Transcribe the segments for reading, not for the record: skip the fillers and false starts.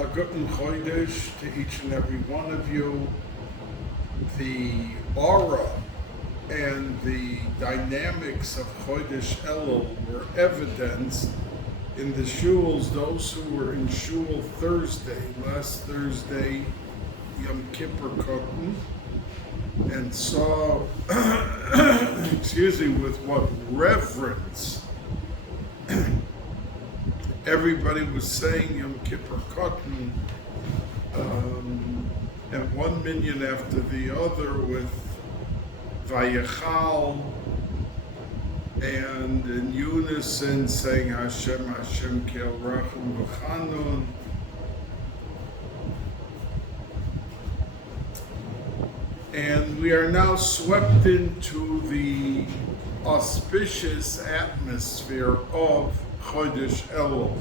A guten Chodesh to each and every one of you. The aura and the dynamics of Chodesh Elul were evidenced in the shuls. Those who were in shul Thursday, last Thursday, Yom Kippur Kotten, and saw, with what reverence everybody was saying Yom Kippur Kotten, and one minyan after the other with Vayechal, and in unison saying Hashem, Hashem Kel Rachum V'Chanun. And we are now swept into the auspicious atmosphere of Chodesh Elul,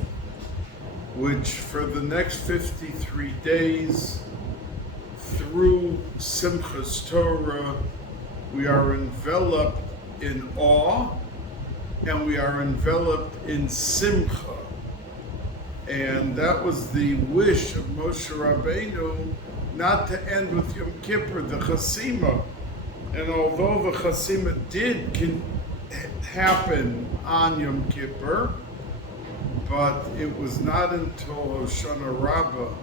which for the next 53 days through Simchas Torah, we are enveloped in awe and we are enveloped in Simcha. And that was the wish of Moshe Rabbeinu, not to end with Yom Kippur, the Chasima. And although the Chasima did happen on Yom Kippur, but it was not until Hoshana Rabbah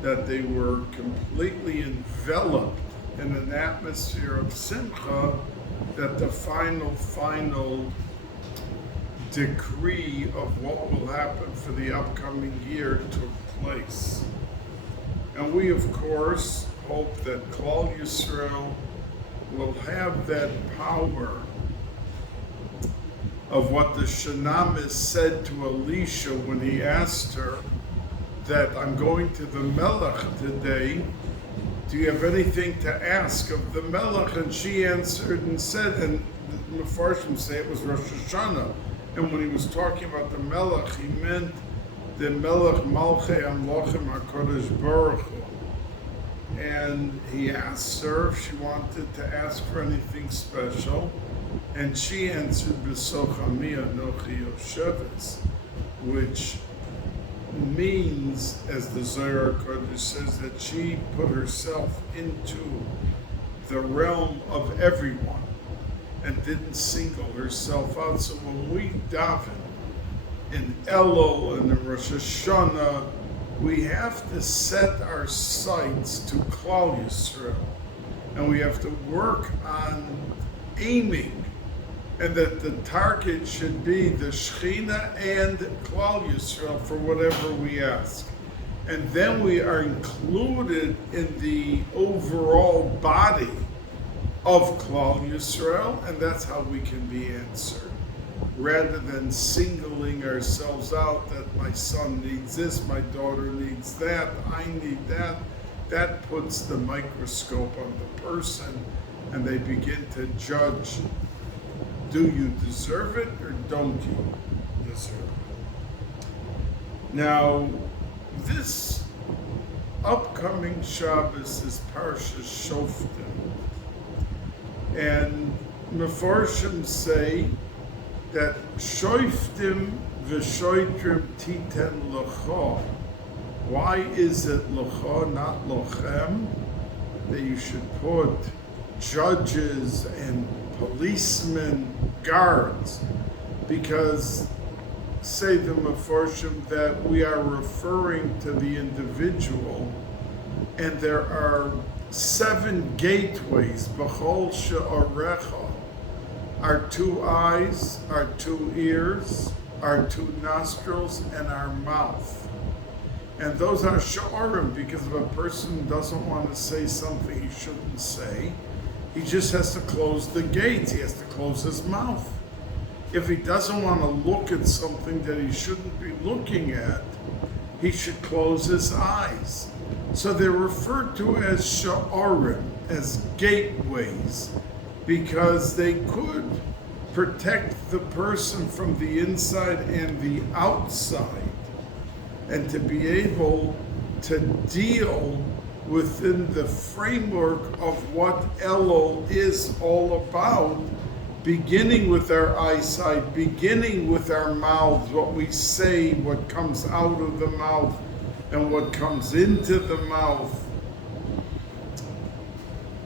that they were completely enveloped in an atmosphere of Simcha, that the final decree of what will happen for the upcoming year took place. And we, of course, hope that Klal Yisrael will have that power of what the Shunamis said to Elisha when he asked her that, I'm going to the Melech today, do you have anything to ask of the Melech? And she answered and said, and the Mefarshim say it was Rosh Hashanah, and when he was talking about the Melech, he meant the Melech Malchei Amlochim HaKodesh Baruch Hu. And he asked her if she wanted to ask for anything special, and she answered B'sochami Anochi Yosheves, which means, as the Zohar Kodesh says, that she put herself into the realm of everyone and didn't single herself out. So when we daven in Elul and in Rosh Hashanah, we have to set our sights to Klal Yisrael, and we have to work on aiming, and that the target should be the Shechina and Klal Yisrael for whatever we ask. And then we are included in the overall body of Klal Yisrael, and that's how we can be answered. Rather than singling ourselves out, that my son needs this, my daughter needs that, I need that, that puts the microscope on the person, and they begin to judge, do you deserve it or don't you deserve it? Now, this upcoming Shabbos is Parshas Shoftim, and Mefarshim say that Shoftim v'shoitrim titen l'cho. Why is it l'cho, not lochem? That you should put judges and policemen, guards, because say the Mefarshim that we are referring to the individual, and there are 7 gateways, b'chol she'orecha, our 2 eyes, our 2 ears, our 2 nostrils, and our mouth. And those are shiurim, because if a person doesn't want to say something he shouldn't say, he just has to close the gates, he has to close his mouth. If he doesn't want to look at something that he shouldn't be looking at, he should close his eyes. So they're referred to as shiurim, as gateways, because they could protect the person from the inside and the outside, and to be able to deal within the framework of what Elul is all about, beginning with our eyesight, beginning with our mouths, what we say, what comes out of the mouth, and what comes into the mouth.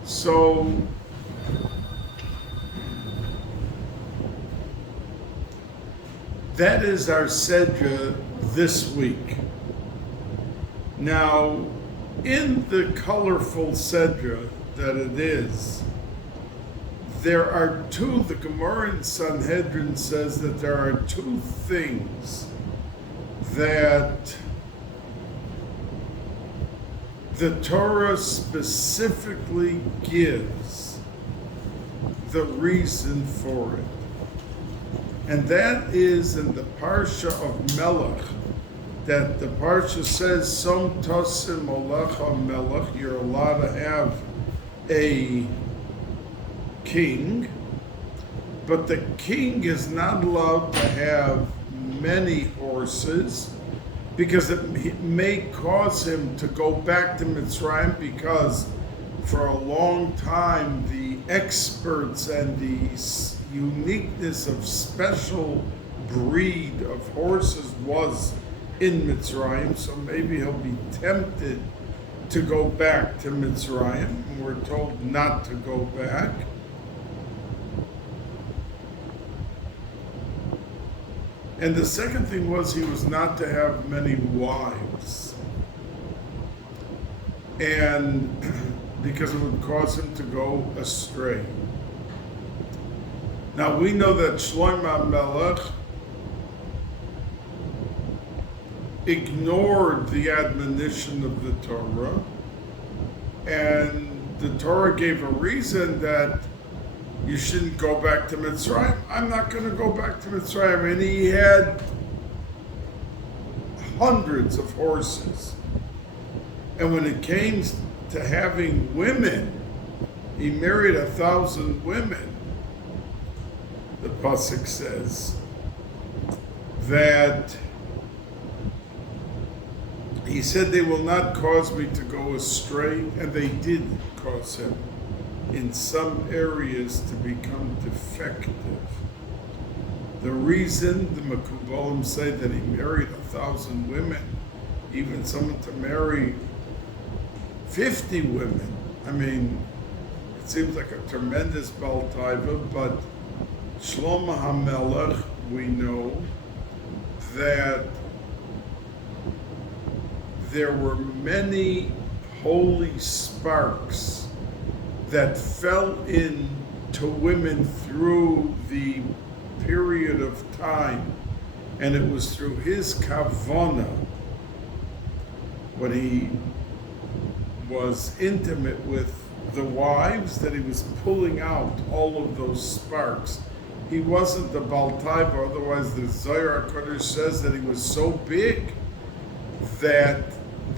So, that is our sedra this week. Now, in the colorful sedra that it is, there are two, the Gemara in Sanhedrin says that there are two things that the Torah specifically gives the reason for it. And that is in the Parsha of Melech, that the Parsha says, Som Tosim Olecha Melech, you're allowed to have a king, but the king is not allowed to have many horses because it may cause him to go back to Mitzrayim, because for a long time the experts and the uniqueness of special breed of horses was in Mitzrayim, so maybe he'll be tempted to go back to Mitzrayim, and we're told not to go back. And the second thing was he was not to have many wives, and because it would cause him to go astray. Now we know that Shlomo Melech ignored the admonition of the Torah, and the Torah gave a reason that you shouldn't go back to Mitzrayim. I'm not going to go back to Mitzrayim. And he had hundreds of horses. And when it came to having women, he married 1,000 women. The Pasuk says that he said they will not cause me to go astray, and they did cause him in some areas to become defective. The reason the Mekubalim say that he married 1,000 women, even someone to marry 50 women, I mean, it seems like a tremendous baltaiva, but Shlomo HaMelech, we know that there were many holy sparks that fell in to women through the period of time, and it was through his kavana, when he was intimate with the wives, that he was pulling out all of those sparks. He wasn't the baltaiva, otherwise the Zohar HaKadosh says that he was so big that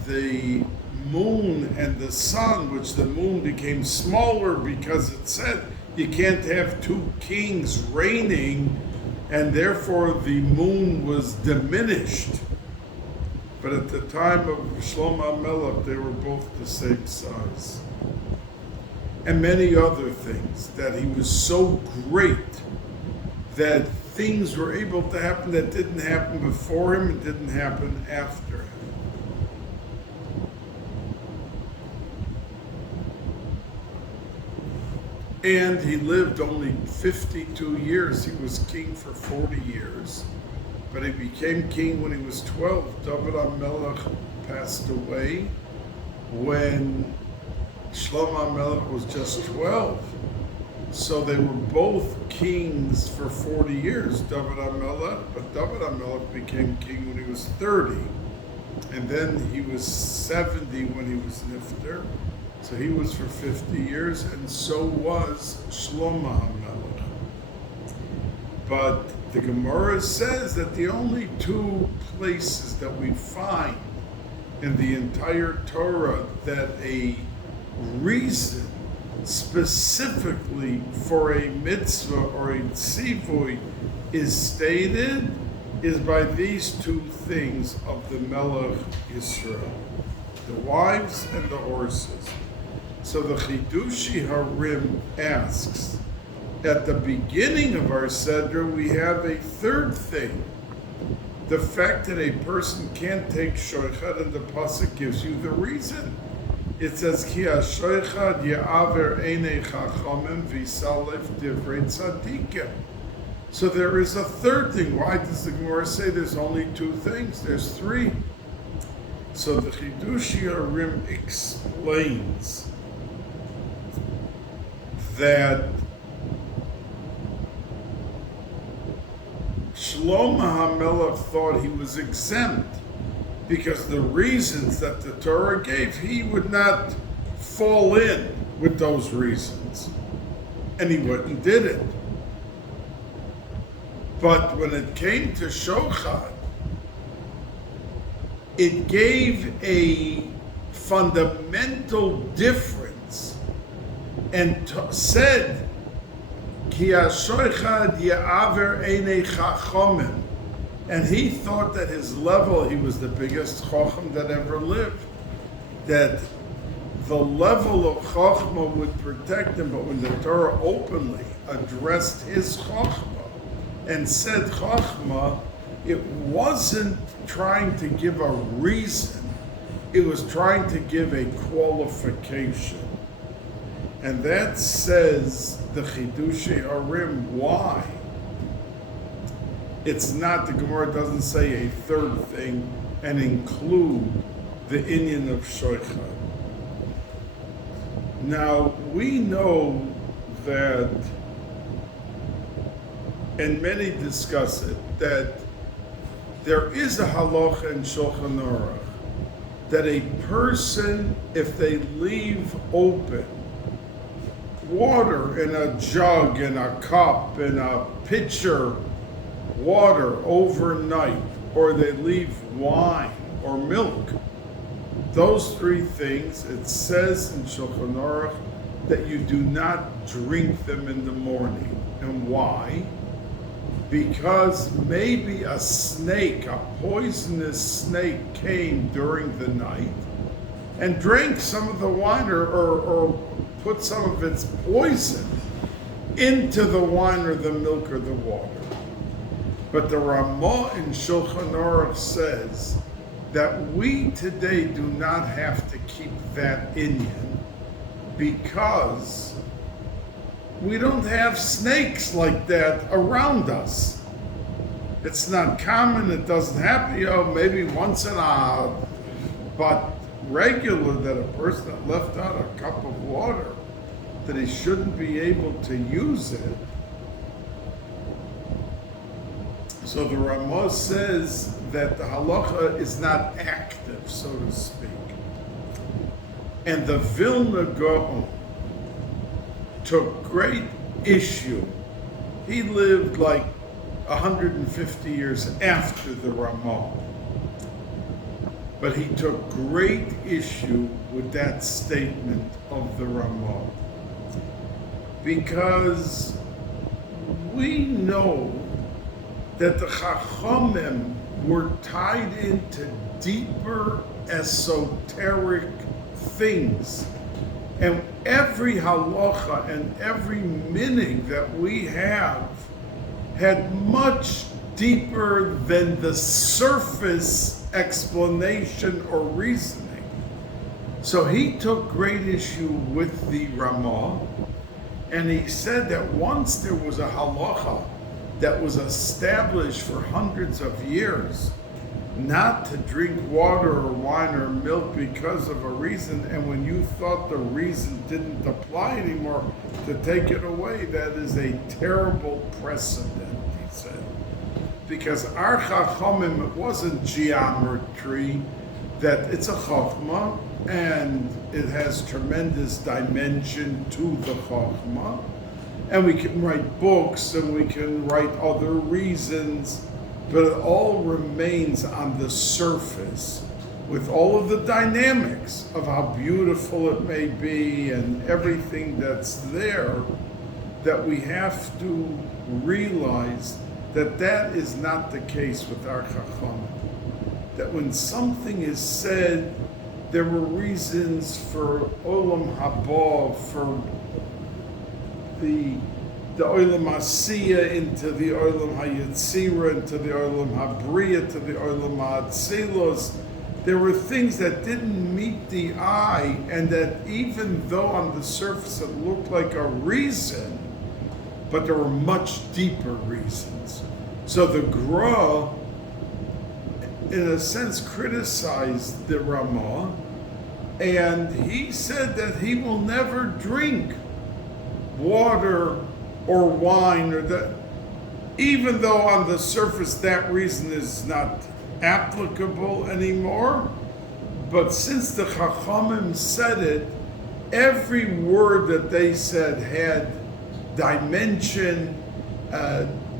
the moon and the sun, which the moon became smaller because it said you can't have two kings reigning, and therefore the moon was diminished. But at the time of Shlomo HaMelech, they were both the same size. And many other things, that he was so great that things were able to happen that didn't happen before him and didn't happen after him. And he lived only 52 years. He was king for 40 years. But he became king when he was 12. David HaMelech passed away when Shlomo HaMelech was just 12. So they were both kings for 40 years, David HaMelech, but David HaMelech became king when he was 30. And then he was 70 when he was Nifter. So he was for 50 years, and so was Shlomo HaMelech. But the Gemara says that the only two places that we find in the entire Torah that a reason specifically for a mitzvah or a tzivui is stated is by these two things of the Melech Yisrael, the wives and the horses. So the Chidushi Harim asks, at the beginning of our Seder, we have a third thing. The fact that a person can't take shoichad, and the pasuk gives you the reason. It says, Ki ha-shoichad ya'aver einei chachamim v'yisalef divrei tzadikim. So there is a third thing. Why does the Gemara say there's only two things? There's three. So the Chidush Yarim explains that Shlomo HaMelech thought he was exempt because the reasons that the Torah gave, he would not fall in with those reasons. And he went and did it. But when it came to Shochad, it gave a fundamental difference and said, Ki ha-shochad ya'aver einei chachomim. And he thought that his level, he was the biggest chacham that ever lived, that the level of chachma would protect him. But when the Torah openly addressed his chachma and said chachma, it wasn't trying to give a reason, it was trying to give a qualification. And that says the Chidushei Harim, why? It's not, the Gemara doesn't say a third thing and include the inyan of shoichad. Now, we know that, and many discuss it, that there is a halacha in Shulchan Aruch that a person, if they leave open water in a jug, in a cup, in a pitcher, water overnight, or they leave wine or milk, those three things, it says in Shulchan Aruch that you do not drink them in the morning. And why? Because maybe a snake, a poisonous snake, came during the night and drank some of the wine or put some of its poison into the wine or the milk or the water. But the Ramah in Shulchan Aruch says that we today do not have to keep that inyan because we don't have snakes like that around us. It's not common, it doesn't happen, maybe once in a while, but regular that a person that left out a cup of water, that he shouldn't be able to use it. So the Ramah says that the halacha is not active, so to speak. And the Vilna Gaon took great issue. He lived like 150 years after the Ramah. But he took great issue with that statement of the Ramah. Because we know that the Chachamim were tied into deeper esoteric things. And every halacha and every minig that we have had much deeper than the surface explanation or reasoning. So he took great issue with the Ramah, and he said that once there was a halacha that was established for hundreds of years, not to drink water or wine or milk because of a reason, and when you thought the reason didn't apply anymore, to take it away, that is a terrible precedent, he said. Because our Chachamim, it wasn't geometry, that it's a Chachma, and it has tremendous dimension to the Chachma, and we can write books, and we can write other reasons, but it all remains on the surface with all of the dynamics of how beautiful it may be and everything that's there, that we have to realize that that is not the case with our Chacham. That when something is said, there were reasons for Olam Haba, for the the Olam Asiya into the Olam HaYetzira, into the Olam HaBriya, to the Olam HaAtzilos. There were things that didn't meet the eye, and that even though on the surface it looked like a reason, but there were much deeper reasons. So the Gra, in a sense, criticized the Ramah, and he said that he will never drink water or wine, or that, even though on the surface that reason is not applicable anymore. But since the Chachamim said it, every word that they said had dimension,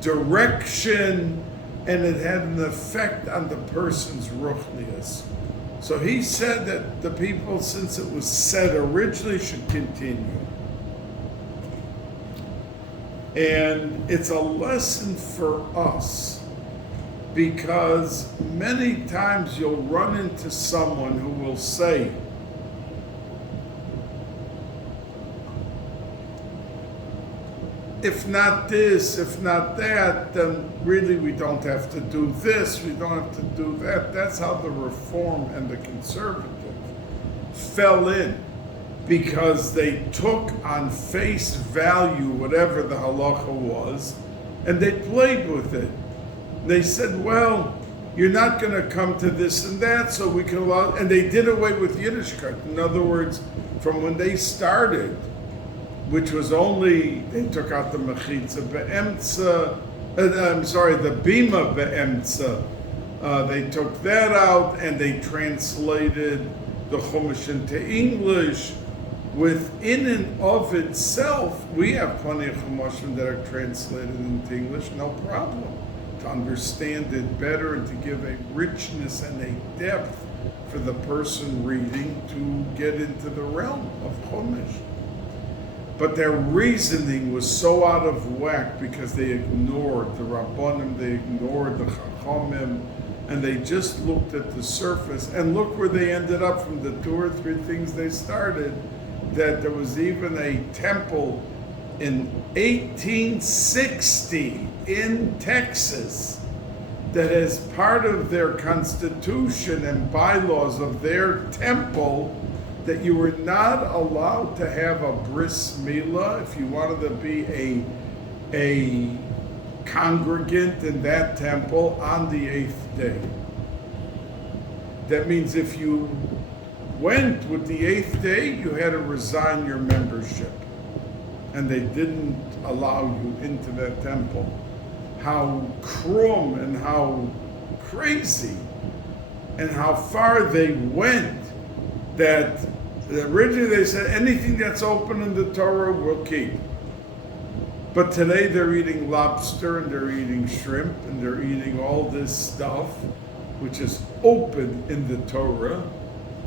direction, and it had an effect on the person's ruchnius. So he said that the people, since it was said originally, should continue. And it's a lesson for us, because many times you'll run into someone who will say, if not this, if not that, then really we don't have to do this, we don't have to do that. That's how the Reform and the Conservative fell in, because they took on face value whatever the halacha was, and they played with it. They said, well, you're not going to come to this and that, so we can allow, and they did away with Yiddishkeit. In other words, from when they started, which was only, they took out the mechitza be'emtza, the bima be'emtza. They took that out, and they translated the Chumash into English. Within and of itself, we have plenty of Chumashim that are translated into English, no problem, to understand it better and to give a richness and a depth for the person reading to get into the realm of Chumash. But their reasoning was so out of whack because they ignored the Rabbanim, they ignored the Chachamim, and they just looked at the surface. And look where they ended up from the 2 or 3 things they started, that there was even a temple in 1860 in Texas that, as part of their constitution and bylaws of their temple, that you were not allowed to have a bris milah if you wanted to be a congregant in that temple on the 8th day. That means if you went with the 8th day, you had to resign your membership, and they didn't allow you into that temple. How cruel and how crazy and how far they went, that originally they said anything that's open in the Torah we'll keep. But today they're eating lobster and they're eating shrimp and they're eating all this stuff which is open in the Torah,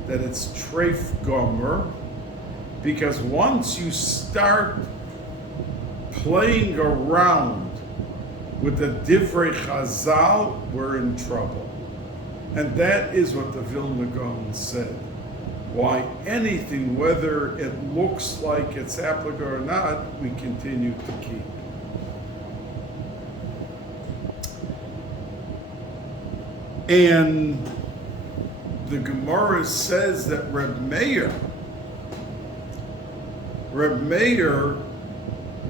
that it's treif gomer, because once you start playing around with the divrei Chazal, we're in trouble. And that is what the Vilna Gaon said. Why anything, whether it looks like it's applicable or not, we continue to keep. And the Gemara says that Reb Meir,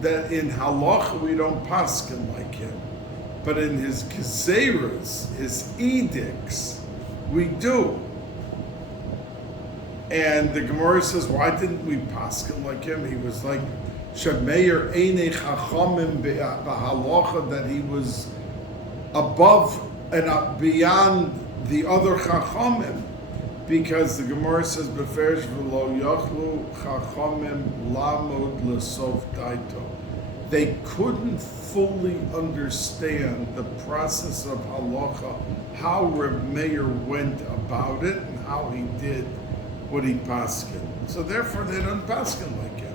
that in halacha we don't paskin like him, but in his gezeras, his edicts, we do. And the Gemara says, why didn't we paskin like him? He was like Shemeir Einei Chachamim b'halacha, that he was above and beyond the other Chachamim, because the Gemara says, Beferish v'lo yachlu Chachamim lamod l'sof daito. They couldn't fully understand the process of halacha, how Reb Meir went about it and how he did what he paskin. So therefore they don't paskin like him.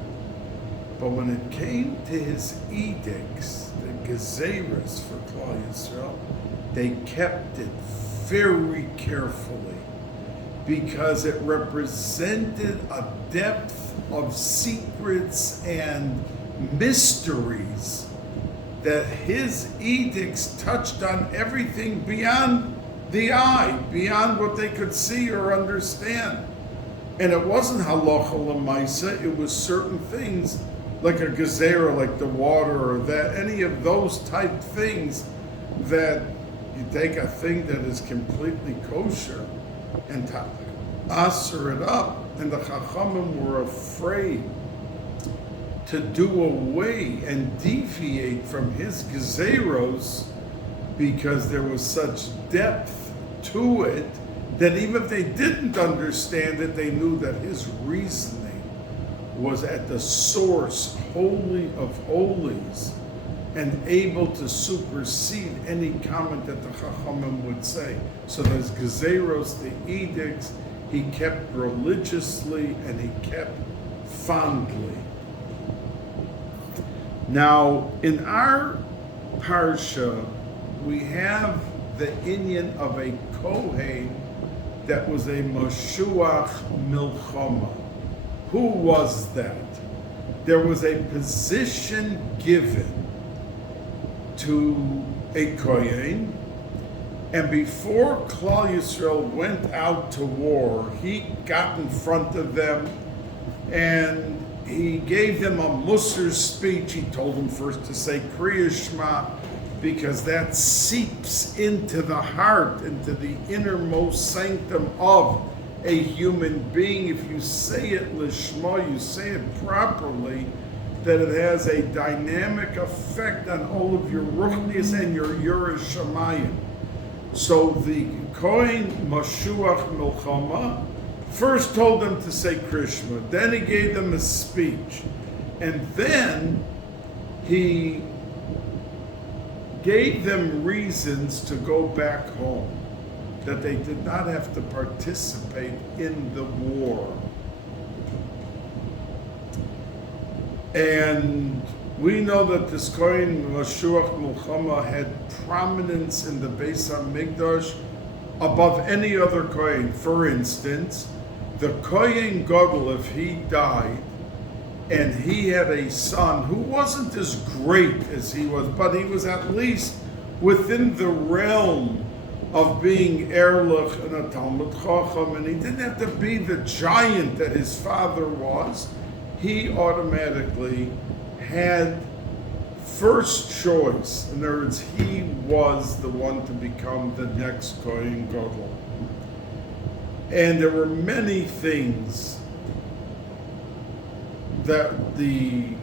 But when it came to his edicts, the gezeras for Klal Yisrael, they kept it very carefully, because it represented a depth of secrets and mysteries, that his edicts touched on everything beyond the eye, beyond what they could see or understand. And it wasn't halacha l'maisa, it was certain things like a gezerah, like the water, or that any of those type things, that you take a thing that is completely kosher and asr it up. And the Chachamim were afraid to do away and deviate from his gezeros, because there was such depth to it that even if they didn't understand it, they knew that his reasoning was at the source, holy of holies, and able to supersede any comment that the Chachamim would say. So those gezeros, the edicts, he kept religiously and he kept fondly. Now, in our parsha, we have the inyan of a Kohen that was a Mashuach Milchama. Who was that? There was a position given to a Kohen, and before Klal Yisrael went out to war, he got in front of them and he gave them a Musar speech. He told them first to say Kriya Shema, because that seeps into the heart, into the innermost sanctum of a human being. If you say it lishma, you say it properly, that it has a dynamic effect on all of your ruchnius and your Yiras Shamayim. So the Kohen Mashuach Milchama first told them to say Krishma, then he gave them a speech, and then he gave them reasons to go back home, that they did not have to participate in the war. And we know that this Kohen Mashuach Milchama had prominence in the Bais Hamikdash above any other Kohen. For instance, the Kohen Gadol, if he died and he had a son who wasn't as great as he was, but he was at least within the realm of being Erlich and a Talmud Chacham, and he didn't have to be the giant that his father was, he automatically had first choice. In other words, he was the one to become the next Kohen Gadol. And there were many things that the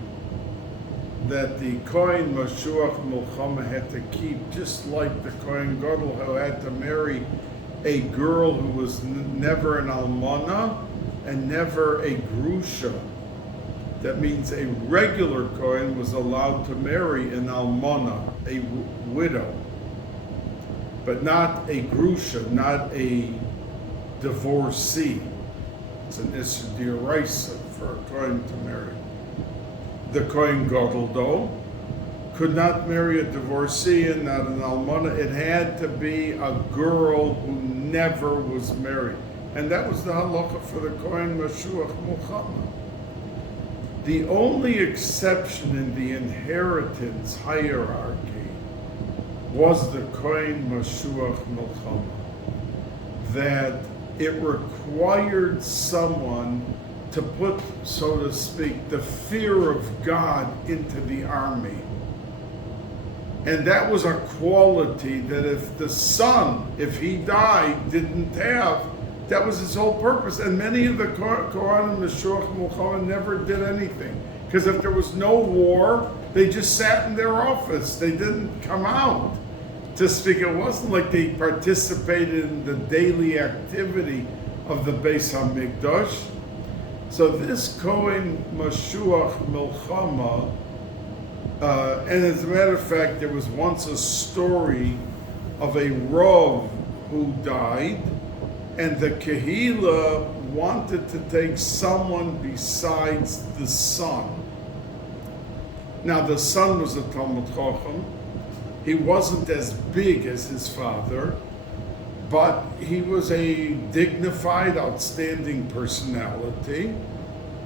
Kohen Mashuach Milchama had to keep, just like the Kohen Gadol who had to marry a girl who was never an almana and never a grusha. That means a regular Kohen was allowed to marry an almana, a widow, but not a grusha, not a divorcee. It's an Isser D'Oraisa for a Kohen to marry. The Kohen Gadol, though, could not marry a divorcee and not an almana. It had to be a girl who never was married. And that was the halacha for the Kohen Mashuach Milchama. The only exception in the inheritance hierarchy was the Kohen Mashuach Milchama, that it required someone to put, so to speak, the fear of God into the army. And that was a quality that if the son, if he died, didn't have, that was his whole purpose. And many of the Kohanim Mashuach Milchama never did anything. Because if there was no war, they just sat in their office. They didn't come out to speak. It wasn't like they participated in the daily activity of the Bais Hamikdash. So this Kohen Mashuach Milchama, and as a matter of fact, there was once a story of a Rav who died, and the Kehila wanted to take someone besides the son. Now the son was a Talmud Chacham. He wasn't as big as his father, but he was a dignified, outstanding personality.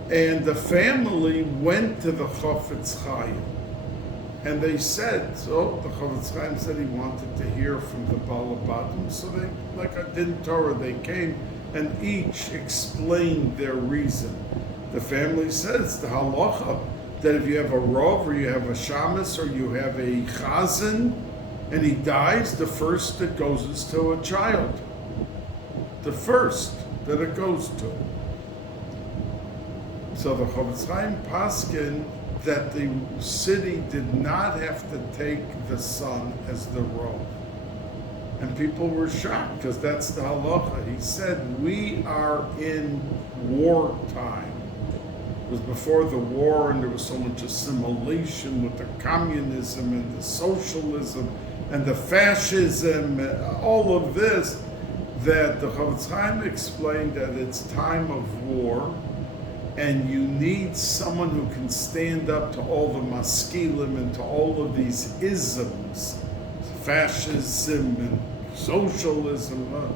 And the family went to the Chofetz Chaim. And they said, so the Chofetz Chaim said he wanted to hear from the Balabatim. So they, like a din Torah, they came and each explained their reason. The family says, the halacha, that if you have a rov or you have a shamus or you have a chazan and he dies, the first that goes is to a child. The first that it goes to. So the Chofetz Chaim paskin that the city did not have to take the son as the rov. And people were shocked because that's the halacha. He said, we are in wartime. It was before the war and there was so much assimilation with the communism and the socialism and the fascism, and all of this, that the Chofetz Chaim explained that it's time of war and you need someone who can stand up to all the maskilim and to all of these isms, fascism and socialism.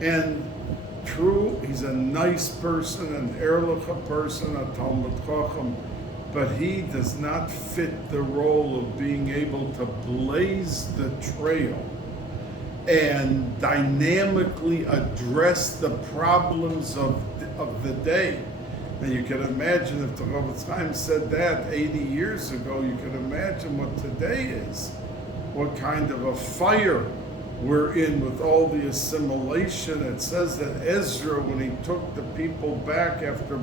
And true, he's a nice person, an erlicha person, a Talmud Chacham, but he does not fit the role of being able to blaze the trail and dynamically address the problems of the day. And you can imagine if the Chofetz Chaim said that 80 years ago, you can imagine what today is. What kind of a fire we're in with all the assimilation. It says that Ezra, when he took the people back after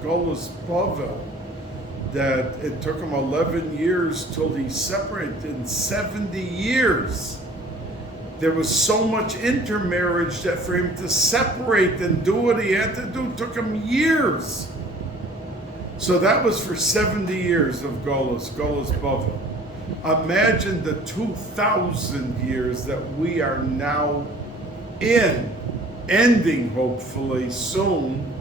Golus Bavel, that it took him 11 years till he separated. In 70 years, there was so much intermarriage that for him to separate and do what he had to do took him years. So that was for 70 years of Golus Bavel. Imagine the 2,000 years that we are now in, ending hopefully soon,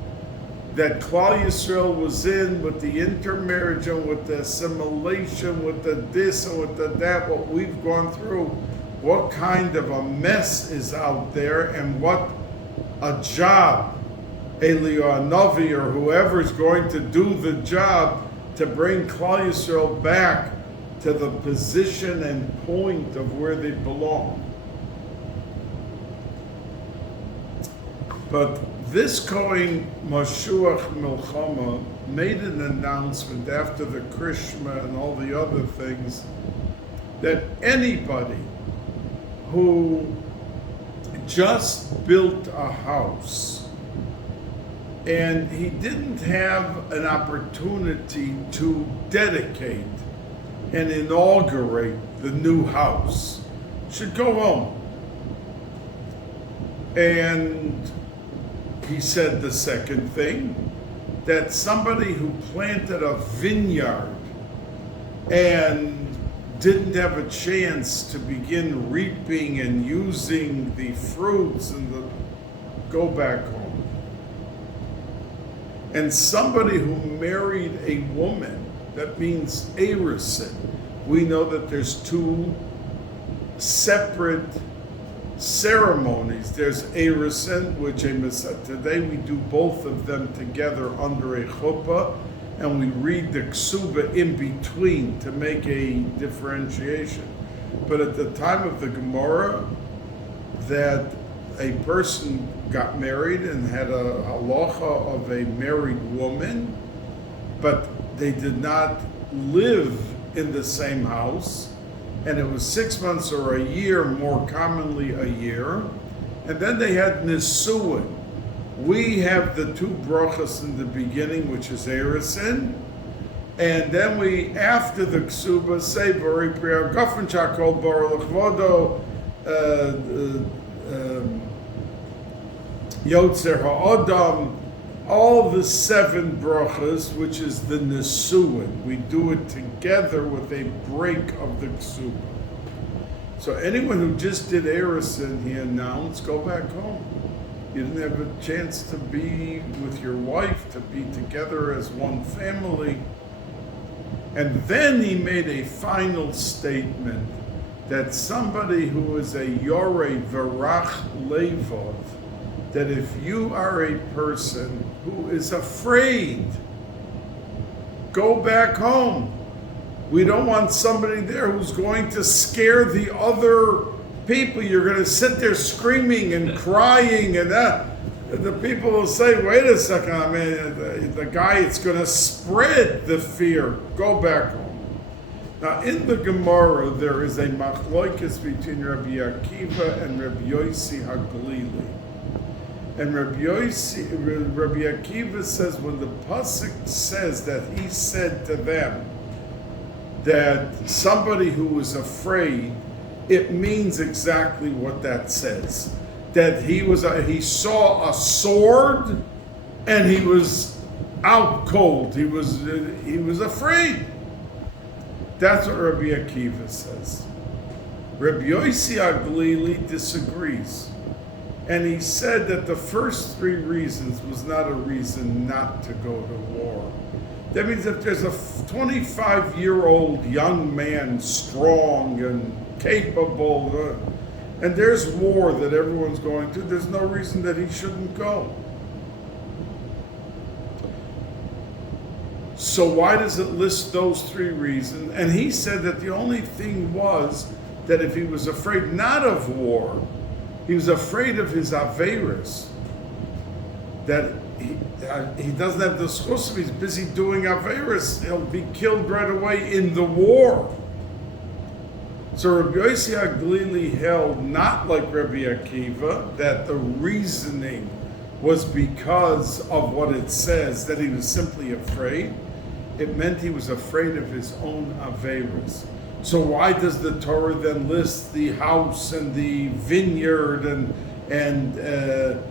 that Klal Yisrael was in with the intermarriage and with the assimilation, with the this and with the that, what we've gone through, what kind of a mess is out there, and what a job Eliyahu Navi or whoever is going to do the job to bring Klal Yisrael back to the position and point of where they belong. But this Kohen Mashuach Milchama made an announcement after the Krishma and all the other things that anybody who just built a house and he didn't have an opportunity to dedicate and inaugurate the new house should go home. And he said the second thing, that somebody who planted a vineyard and didn't have a chance to begin reaping and using the fruits and go back home. And somebody who married a woman, that means erusin. We know that there's two separate ceremonies. There's erusin, which today we do both of them together under a chuppah, and we read the ksuba in between to make a differentiation. But at the time of the Gemara, that a person got married and had a halacha of a married woman, but they did not live in the same house, and it was 6 months or a year, more commonly a year, and then they had nisuin. We have the two brachos in the beginning, which is erusin, and then we, after the ksuba, say Bari Priya Gofen Chakol Bar Lechvodo Yotzer Ha'odam, all the 7 brachas, which is the nisuin. We do it together with a break of the ksuba. So anyone who just did erusin, he announced, go back home. You didn't have a chance to be with your wife, to be together as one family. And then he made a final statement that somebody who is a yorei verach levov, that if you are a person who is afraid go back home. We don't want somebody there who's going to scare the other people. You're going to sit there screaming and crying, and the people will say, wait a second, I mean, the guy, it's going to spread the fear. Go back home. Now, in the Gemara, there is a machlokes between Rabbi Akiva and Rabbi Yossi HaGlili. And Rabbi Akiva says, when the pasuk says that he said to them that somebody who was afraid, it means exactly what that says. That he saw a sword and he was out cold. He was afraid. That's what Rabbi Akiva says. Rabbi Yossi HaGlili disagrees. And he said that the first three reasons was not a reason not to go to war. That means if there's a 25-year-old young man, strong and capable, and there's war that everyone's going to, there's no reason that he shouldn't go. So why does it list those three reasons? And he said that the only thing was that if he was afraid not of war, he was afraid of his aveirus, that he doesn't have the schus, he's busy doing aveirus, he'll be killed right away in the war. So Rabbi Yossi HaGlili held, not like Rabbi Akiva, that the reasoning was because of what it says, that he was simply afraid. It meant he was afraid of his own aveirus. So why does the Torah then list the house and the vineyard and the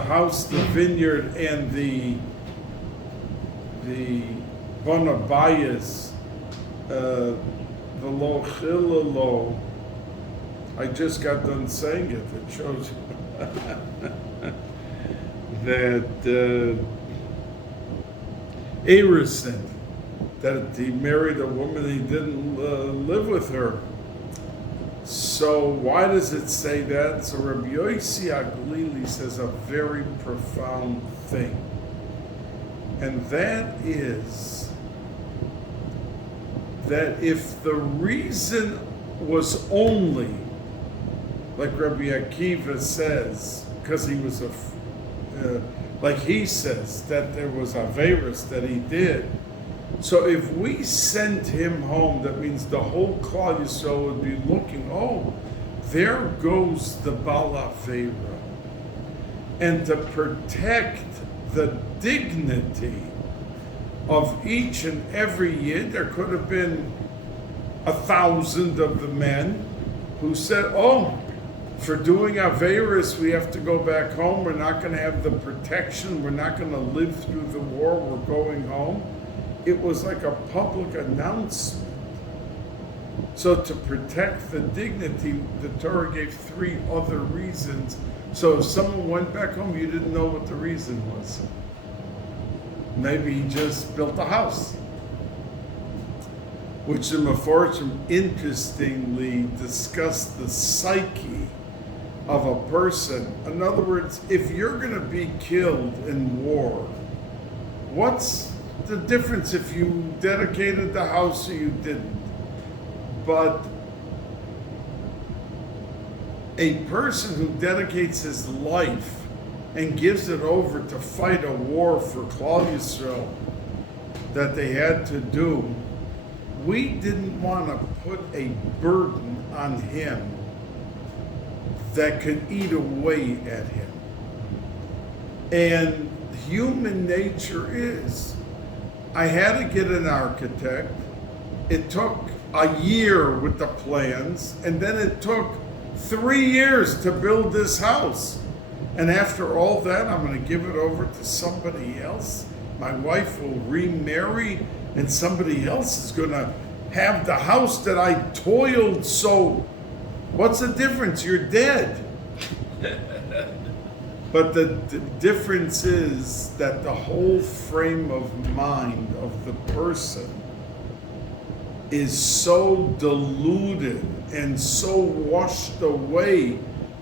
house, the vineyard, and the bonabayas, the lo chilalo? I just got done saying it. It shows that Arison, that he married a woman, he didn't live with her. So why does it say that? So Rabbi Yossi HaGlili says a very profound thing. And that is that if the reason was only, like Rabbi Akiva says, because he was like he says, that there was aveirus that he did. So if we sent him home, that means the whole Klal Yisrael would be looking, oh, there goes the Bal Aveira. And to protect the dignity of each and every Yid, there could have been 1,000 of the men who said, oh, for doing Aveirus, we have to go back home. We're not going to have the protection. We're not going to live through the war. We're going home. It was like a public announcement. So to protect the dignity, the Torah gave 3 other reasons. So if someone went back home, you didn't know what the reason was. Maybe he just built a house. Which the Meforshim interestingly discussed the psyche of a person. In other words, if you're going to be killed in war, what's the difference if you dedicated the house or you didn't? But a person who dedicates his life and gives it over to fight a war for Klal Yisrael that they had to do, we didn't want to put a burden on him that could eat away at him. And human nature is, I had to get an architect. It took a year with the plans, and then it took 3 years to build this house. And after all that, I'm going to give it over to somebody else. My wife will remarry, and somebody else is going to have the house that I toiled so. What's the difference? You're dead. But the difference is that the whole frame of mind of the person is so diluted and so washed away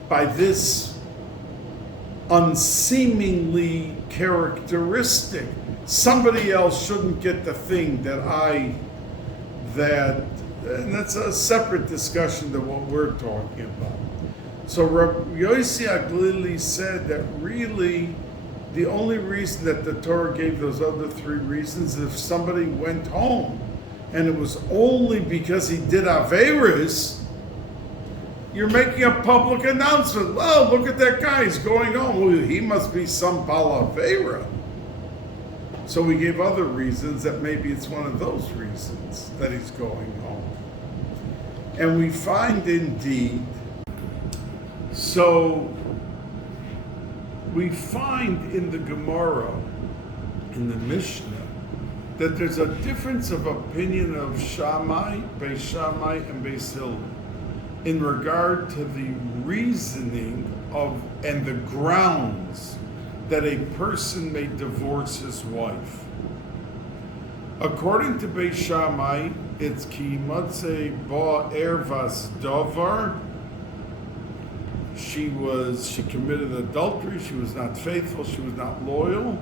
by this unseemingly characteristic. Somebody else shouldn't get the thing and that's a separate discussion than what we're talking about. So Rabbi Yehoshua Balkany said that really the only reason that the Torah gave those other three reasons is if somebody went home and it was only because he did Averis, you're making a public announcement. Oh, look at that guy, he's going home. Well, he must be some Bala Avera. So we gave other reasons that maybe it's one of those reasons that he's going home. And we find indeed, so we find in the Gemara, in the Mishnah, that there's a difference of opinion of Shammai, Beis Shammai, and Beis Hillel in regard to the reasoning of and the grounds that a person may divorce his wife. According to Bais Shammai, it's ki matze ba ervas davar. She committed adultery, she was not faithful, she was not loyal.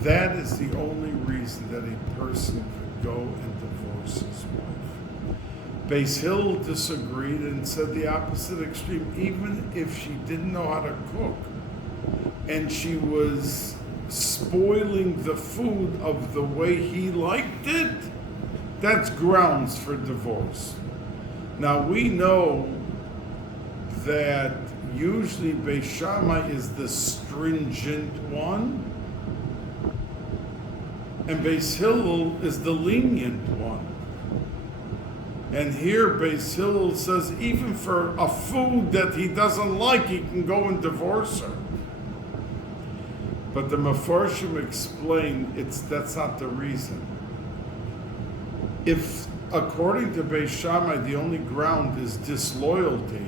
That is the only reason that a person could go and divorce his wife. Beis Hillel disagreed and said the opposite extreme. Even if she didn't know how to cook and she was spoiling the food of the way he liked it, that's grounds for divorce. Now we know that usually Beis Shammai is the stringent one, and Beis Hillel is the lenient one. And here Bais Hillel says even for a food that he doesn't like, he can go and divorce her. But the Mefarshim explain that's not the reason. If, according to Beis Shammai, the only ground is disloyalty,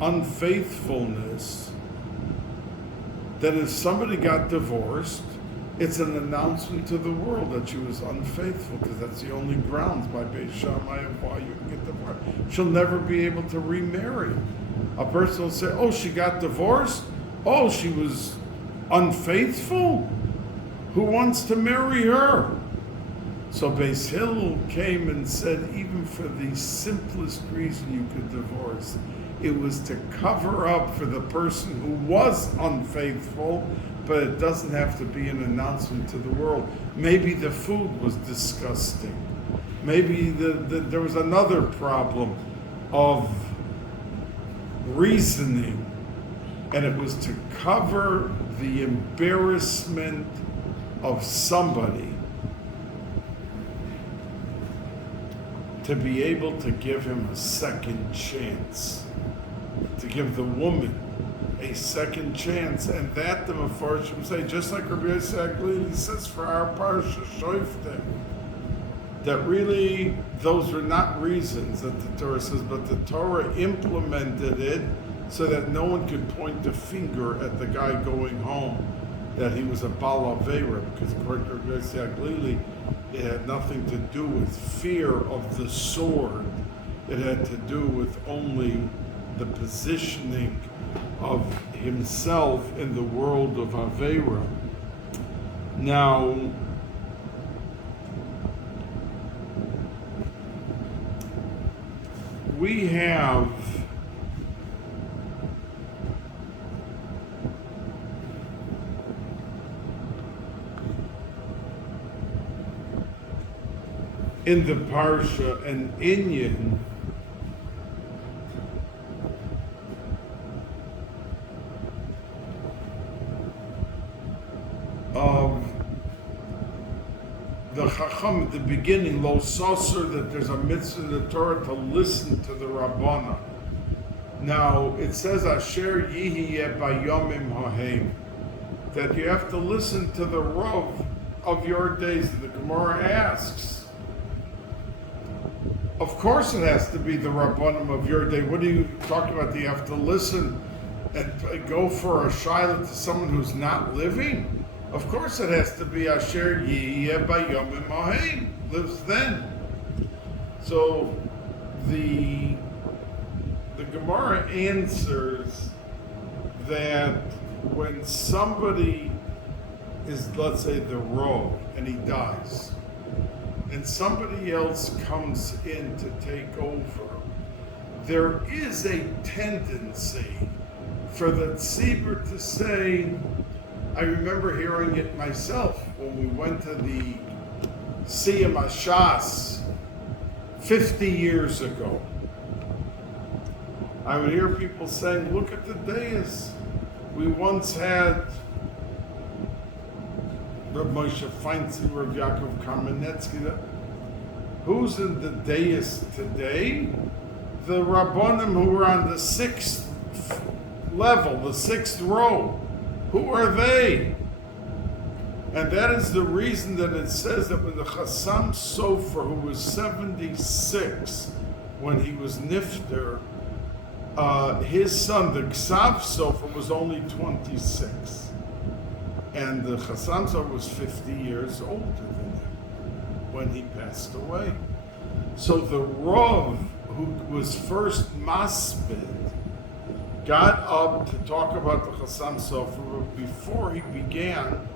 unfaithfulness, then if somebody got divorced, it's an announcement to the world that she was unfaithful, because that's the only grounds by Bais Shammai of why you can get divorced. She'll never be able to remarry. A person will say, oh, she got divorced? Oh, she was unfaithful? Who wants to marry her? So Bais Hillel came and said, even for the simplest reason you could divorce, it was to cover up for the person who was unfaithful, but it doesn't have to be an announcement to the world. Maybe the food was disgusting. Maybe there was another problem of reasoning, and it was to cover the embarrassment of somebody to be able to give him a second chance, to give the woman a second chance. And that the Mefarshim say, just like Rabbi Yehoshua Balkany says for our parsha Shoftim, that really those are not reasons that the Torah says, but the Torah implemented it so that no one could point the finger at the guy going home that he was a Bala Avera, because according to Rabbi Yehoshua Balkany, it had nothing to do with fear of the sword. It had to do with only the positioning of himself in the world of Avera. Now, we have in the Parsha an inyan of the Chacham at the beginning, Lo Sosar, that there's a mitzvah in the Torah to listen to the Rabbana. Now, it says, Asher Yihiyeh Bayomim Hahem, that you have to listen to the Rav of your days. The Gemara asks, of course it has to be the Rabbanim of your day. What are you talking about? Do you have to listen and go for a shiur to someone who's not living? Of course it has to be Asher Yihiyeh Bayomim Hahem, lives then. So the Gemara answers that when somebody is, let's say, the Rav, and he dies, and somebody else comes in to take over, there is a tendency for the tzibur to say, I remember hearing it myself when we went to the Siyam Hashas 50 years ago. I would hear people saying, look at the dais. We once had Rabbi Moshe Feinstein, Rabbi Yaakov Kamenetsky. Who's in the dais today? The Rabbanim who were on the 6th level, the 6th row. Who are they? And that is the reason that it says that when the Chassam Sofer, who was 76 when he was nifter, his son, the Ksav Sofer, was only 26. And the Chassam Sofer was 50 years older than him when he passed away. So the Rav, who was first Maspid, got up to talk about the Chassam Sofer, but before he began,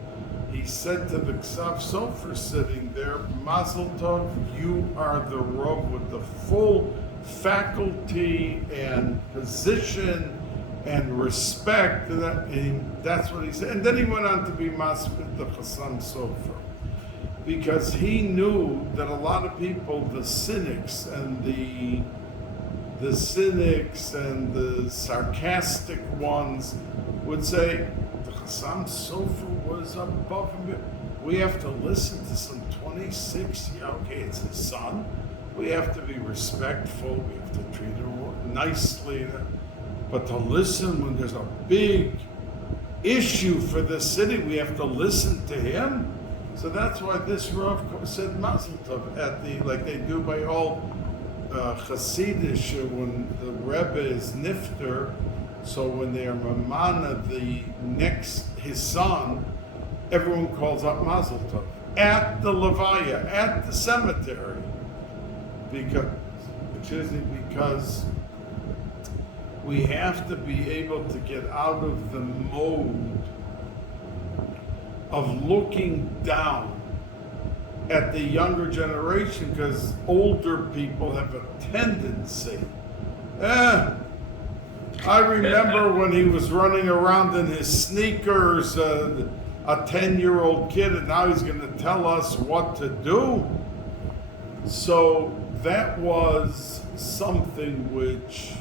he said to the Ksav Sofer sitting there, Mazel Tov, you are the Rav with the full faculty and position and respect, and that's what he said. And then he went on to be Maspid the Chassam Sofer, because he knew that a lot of people, the cynics and the sarcastic ones, would say the Chassam Sofer was above him. We have to listen to some 26. Yeah, okay, it's his son. We have to be respectful. We have to treat him nicely. But to listen when there's a big issue for the city, we have to listen to him. So that's why this Rav said Mazel Tov at the, like they do by all Hasidish, when the Rebbe is nifter. So when they are mamana his son, everyone calls up Mazel Tov at the Levaya, at the cemetery, because we have to be able to get out of the mode of looking down at the younger generation, because older people have a tendency. I remember when he was running around in his sneakers, a 10-year-old kid, and now he's going to tell us what to do. So that was something which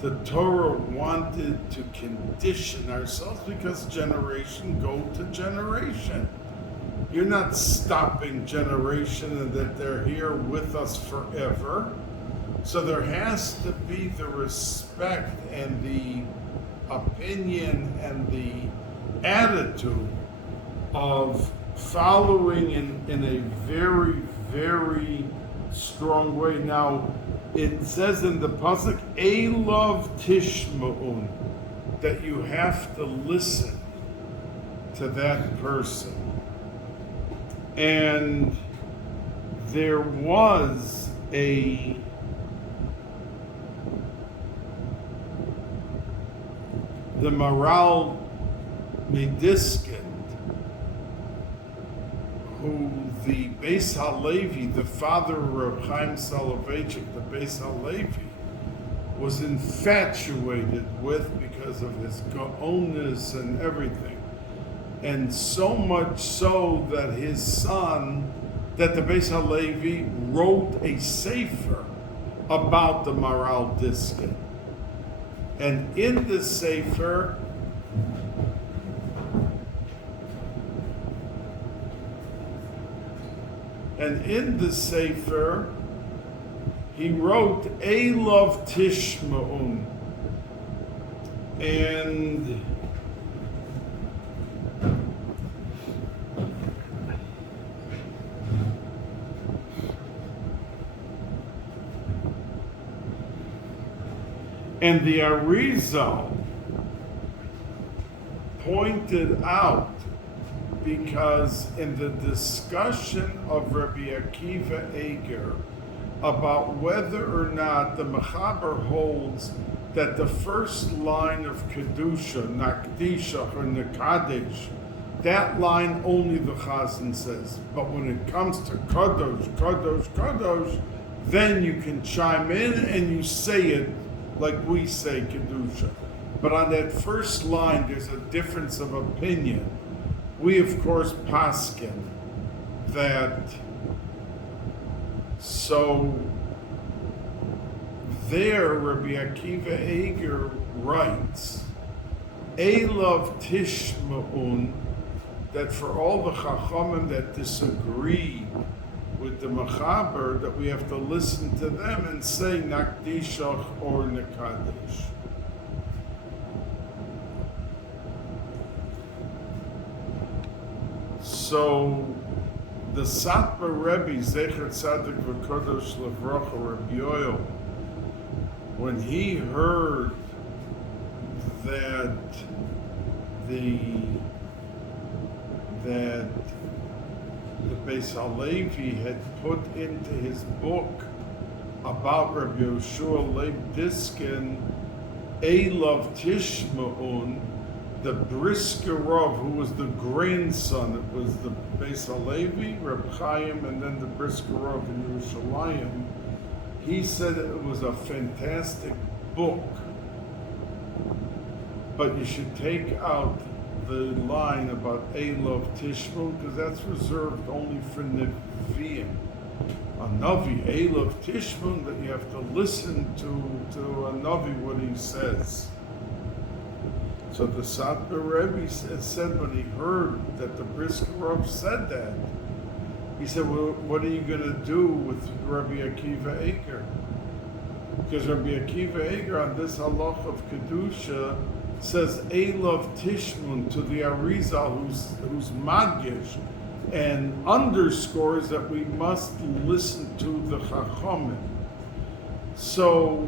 the Torah wanted to condition ourselves, because generation go to generation. You're not stopping generation and that they're here with us forever. So there has to be the respect and the opinion and the attitude of following in a very, very strong way. Now, it says in the pasuk, Elav Tishma'un, that you have to listen to that person. And there was the Maral Mediskind, who the Bais HaLevi, the father of Chaim Soloveitchik, the Bais HaLevi, was infatuated with because of his gaonus and everything. And so much so that his son, that the Bais HaLevi wrote a sefer about the Maral Diskin. And in the sefer, he wrote Elav Tishma'un. And the Arizal pointed out, because in the discussion of Rabbi Akiva Eger about whether or not the Mechaber holds that the first line of Kedusha, Nakdisha or Nekadesh, that line only the Chazan says. But when it comes to Kadosh, Kadosh, Kadosh, then you can chime in and you say it like we say Kedusha. But on that first line, there's a difference of opinion. We, of course, paskin that. So there, Rabbi Akiva Eiger writes, Elav Tishma'un, that for all the Chachamim that disagree with the Mechaber, that we have to listen to them and say Nakdishach or Nekadesh. So the Satmar Rebbe, Zecher Tzadik V'Kodosh Levracha, Rabbi Yoel, when he heard that the Bais Halevi had put into his book about Rabbi Yehoshua Leib Diskin, Elav Tishma'un, the Briskerov, who was the grandson, it was the Bais Halevi, Reb Chaim, and then the Briskerov in Yerushalayim. He said it was a fantastic book, but you should take out the line about Elav Tishma'un, because that's reserved only for Nevi'im. A Navi, Elav Tishma'un, that you have to listen to a Navi what he says. So the Satmar Rebbe said when he heard that the Briskerov said that, he said, well, what are you going to do with Rabbi Akiva Eiger? Because Rabbi Akiva Eiger on this halach of Kedusha says Elav Tishmun to the Arizal who's Madgish, and underscores that we must listen to the Chachamim. So,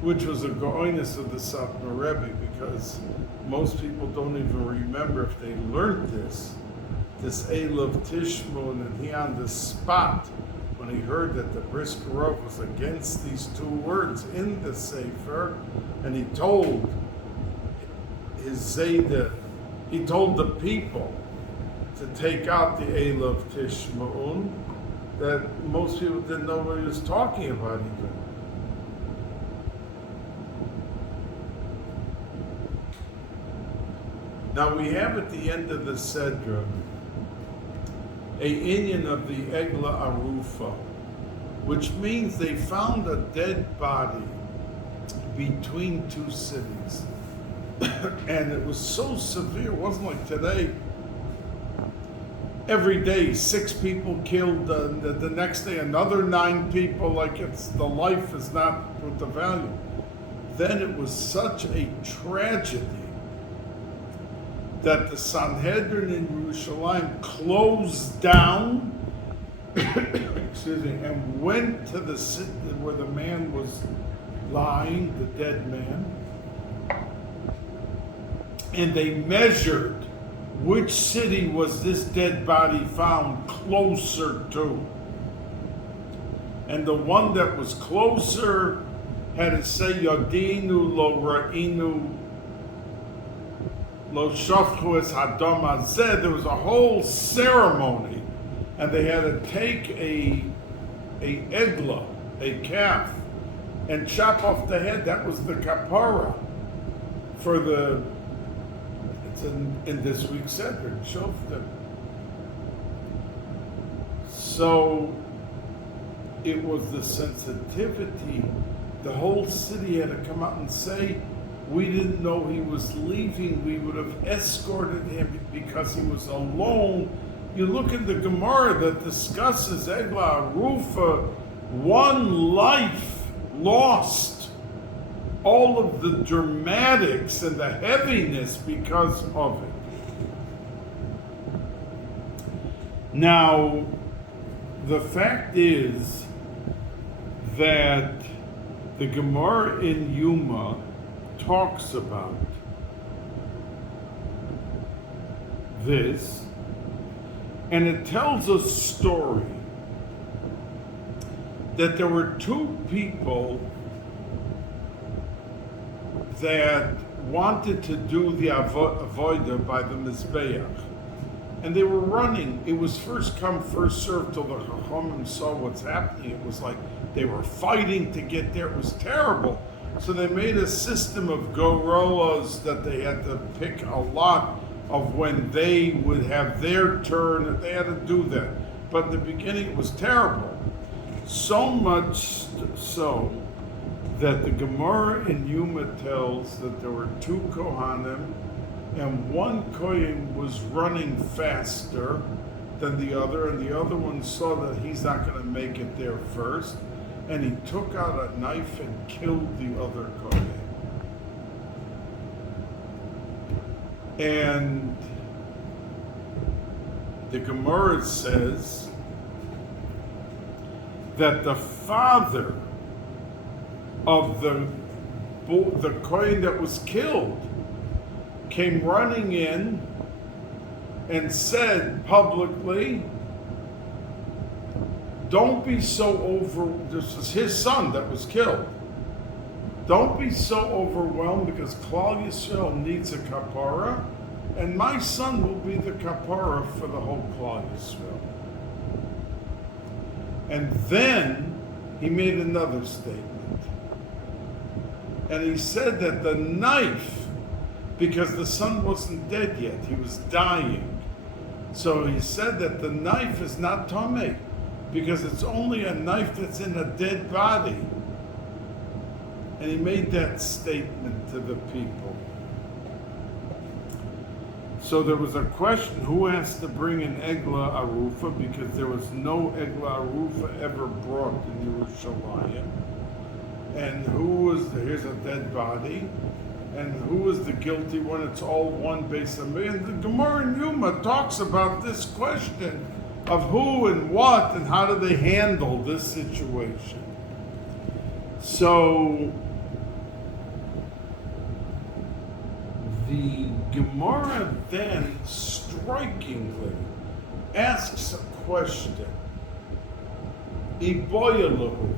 which was a goinus of the Satmar Rebbe, because most people don't even remember if they learned this Elav Tishmun, and he on the spot, when he heard that the Briskerov was against these two words in the Sefer, and he told his Zayda, he told the people to take out the Elav Tishma'un, that most people didn't know what he was talking about even. Now we have at the end of the Sedra a inyan of the Egla Arufa, which means they found a dead body between two cities. And it was so severe, it wasn't like today. Every day, 6 people killed, the next day another 9 people, like the life is not with the value. Then it was such a tragedy that the Sanhedrin in Yerushalayim closed down, excuse me, and went to the city where the man was lying, the dead man, and they measured which city was this dead body found closer to. And the one that was closer had to say, Yadinu lo ra'inu lo shafchu es hadam hazeh. There was a whole ceremony, and they had to take a egla, a calf, and chop off the head. That was the kapara for the, it's in this week's Seder, Shoftim. So it was the sensitivity. The whole city had to come out and say, we didn't know he was leaving. We would have escorted him because he was alone. You look at the Gemara that discusses Egla Rufa, one life lost, all of the dramatics and the heaviness because of it. Now, the fact is that the Gemara in Yuma talks about this, and it tells a story that there were two people that wanted to do the avodah by the Mizbeach. And they were running. It was first come, first served till the Chachamim saw what's happening. It was like they were fighting to get there. It was terrible. So they made a system of gorillas that they had to pick a lot of when they would have their turn. They had to do that. But in the beginning it was terrible. So much so that the Gemara in Yuma tells that there were two Kohanim, and one Kohen was running faster than the other, and the other one saw that he's not going to make it there first, and he took out a knife and killed the other Kohen. And the Gemara says that the father of the Kohen that was killed came running in and said publicly, don't be so this is his son that was killed. Don't be so overwhelmed because Klal Yisrael needs a kapara, and my son will be the kapara for the whole Klal Yisrael. And then he made another statement. And he said that the knife, because the son wasn't dead yet, he was dying. So he said that the knife is not tamei, because it's only a knife that's in a dead body. And he made that statement to the people. So there was a question, who has to bring an Egla Arufa, because there was no Egla Arufa ever brought in Yerushalayim. And here's a dead body, and who was the guilty one? It's all one Bais Yaakov. And the Gemara in Yuma talks about this question of who and what and how do they handle this situation. So the Gemara then strikingly asks a question. Iboyalahu.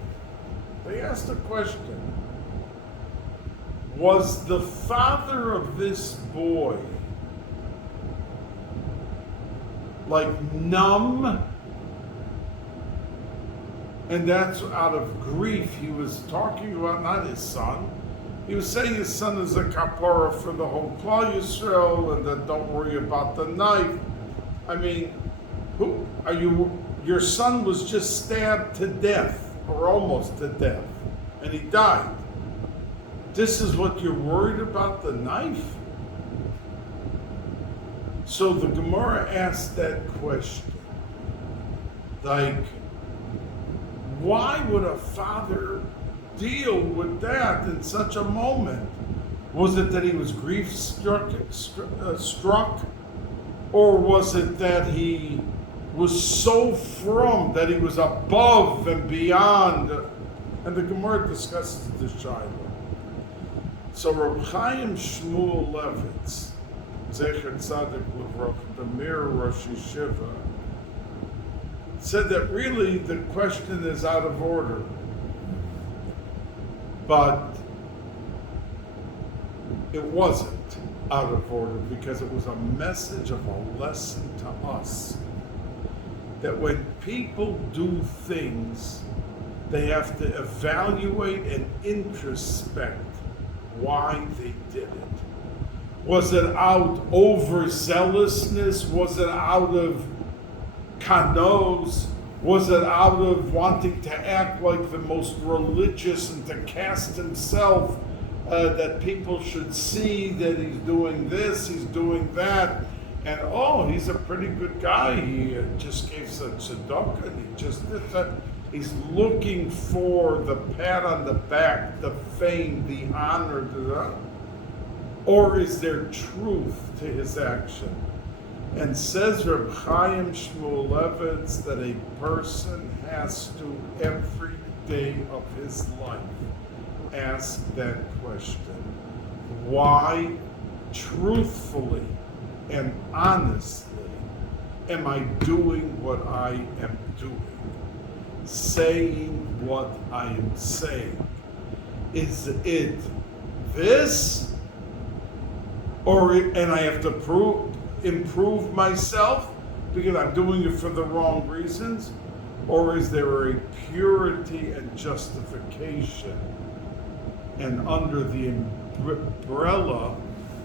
They asked a question. Was the father of this boy like numb? And that's out of grief. He was talking about not his son. He was saying his son is a kapara for the whole Klal Yisrael, and that don't worry about the knife. I mean, who are you? Your son was just stabbed to death, or almost to death, and he died. This is what you're worried about, the knife? So the Gemara asked that question. Like, why would a father deal with that in such a moment? Was it that he was grief struck, or was it that he was so from that he was above and beyond? And the Gemara discusses this shiur. So Reb Chaim Shmuel Levitz, Zecher Tzadik L'Vrach, the Mir Rosh Yeshiva, said that really the question is out of order. But it wasn't out of order, because it was a message of a lesson to us. That when people do things, they have to evaluate and introspect why they did it. Was it out overzealousness? Was it out of kanos? Was it out of wanting to act like the most religious and to cast himself, that people should see that he's doing this, he's doing that, and he's a pretty good guy, he just gave a tzedekah, and he just did that. He's looking for the pat on the back, the fame, the honor, or is there truth to his action? And says Reb Chaim Shmuel Levitz that a person has to, every day of his life, ask that question. Why, truthfully and honestly, am I doing what I am doing? saying what I am saying? Is it this? And I have to improve myself because I'm doing it for the wrong reasons? Or is there a purity and justification and under the umbrella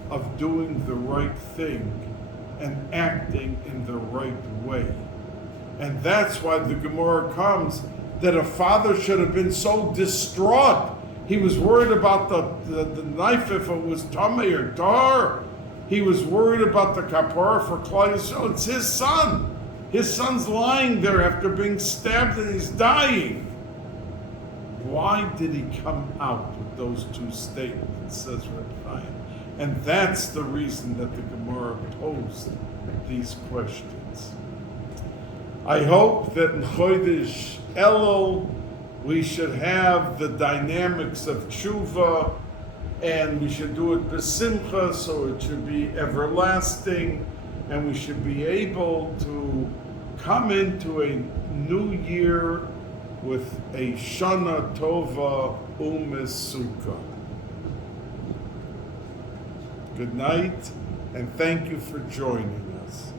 of doing the right thing and acting in the right way? And that's why the Gemara comes that a father should have been so distraught. He was worried about the knife if it was tamei or dar. He was worried about the kapara for Klal Yisrael. It's his son. His son's lying there after being stabbed and he's dying. Why did he come out with those two statements, says Rabbi? And that's the reason that the Gemara posed these questions. I hope that in Chodesh Elul we should have the dynamics of tshuva, and we should do it b'simcha, so it should be everlasting, and we should be able to come into a new year with a Shana Tova Umesuka. Good night, and thank you for joining us.